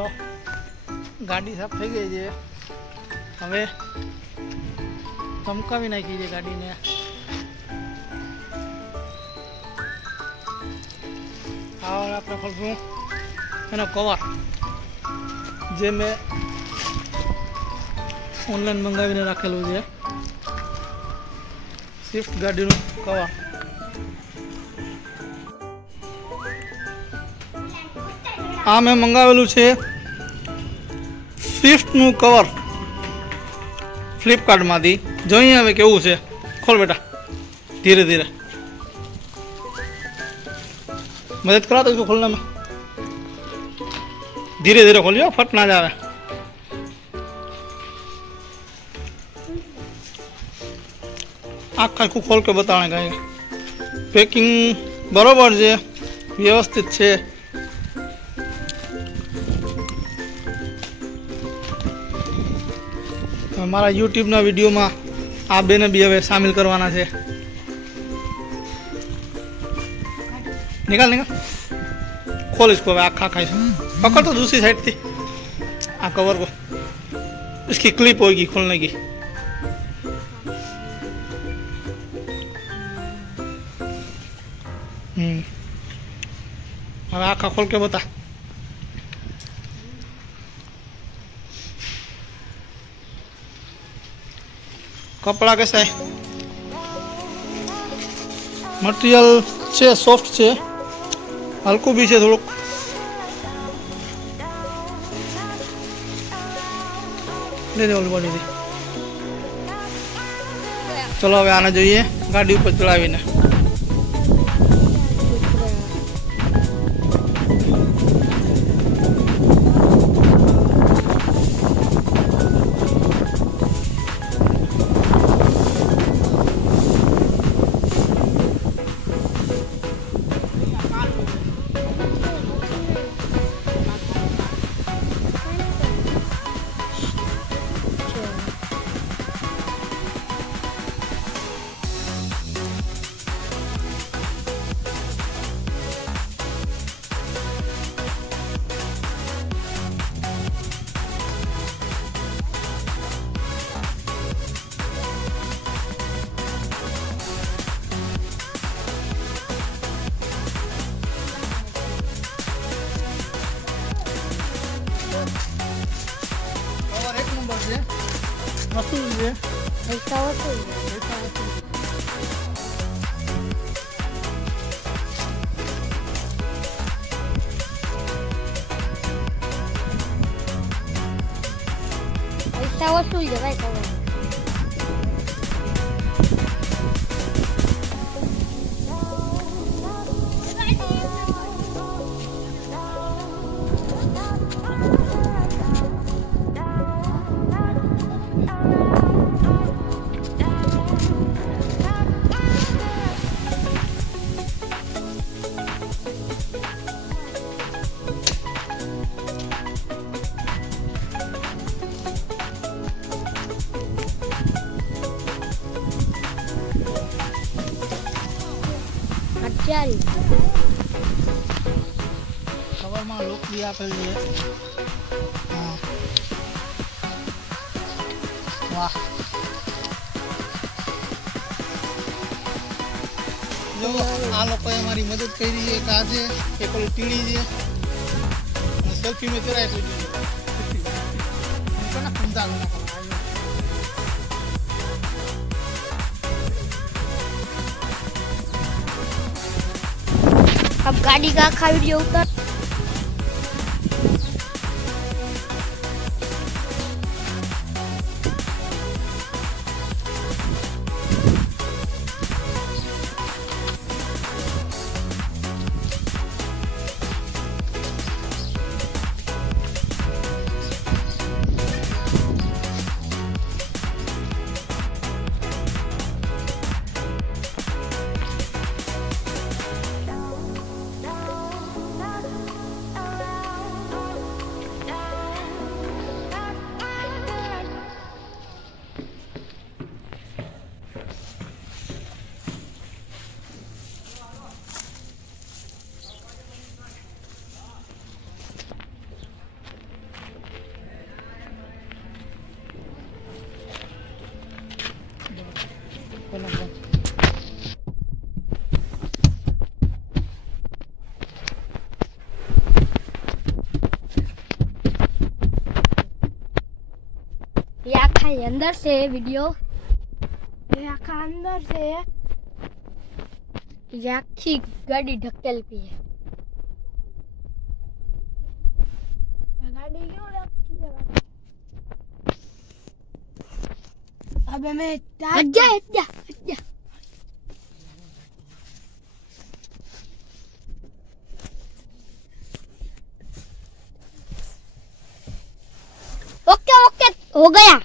मारो गाड़ी साफ थी गई है। हमें चमकावी नाखी है गाड़ी ने। और आपने खोलूँ एनो कवर जे मैं ऑनलाइन मंगावीने राखेलू है। स्विफ्ट गाड़ी कवर आ मैं मंगावेलू है स्विफ्ट नु कवर फ्लिपकार्ट में थी। जोईए हमें केवू से। खोल बेटा धीरे धीरे मदद करा तो इसको खोलने में। धीरे धीरे खोलियो फट ना जावे। आखा को खोल के बताने का पैकिंग बराबर है व्यवस्थित है। हमारा यूट्यूब ना वीडियो में आप बेने भी हमें शामिल करवाना है। निकाल निकाल खोल इसको। आखा खाई पकड़ तो दूसरी साइड थी। आ कवर को इसकी क्लिप होगी खोलने की। अब आखा खोल के बता। कपड़ा कैसा है? मटेरियल छे सॉफ्ट छे हल्कू भी है थोड़ा। ले दे बॉडी दे। चलो अब आना જોઈએ गाड़ी ऊपर चढ़ावीने। वसूल है पैसा वसूल पैसा वसूल है भाई कवर। खबर में लोग भी आपेल है। हाँ वाह जो आ लोग हमारी मदद करी है। कहा है एक टीड़ी है सेल्फी में चढ़ाए अब गाड़ी का खा वीडियो उतर। ये अंदर से वीडियो ये आखा अंदर से ये आखी गाड़ी ढकेल पी है। गाड़ी क्यों रखी है? अबे मैं हट जा। ओके हो गया।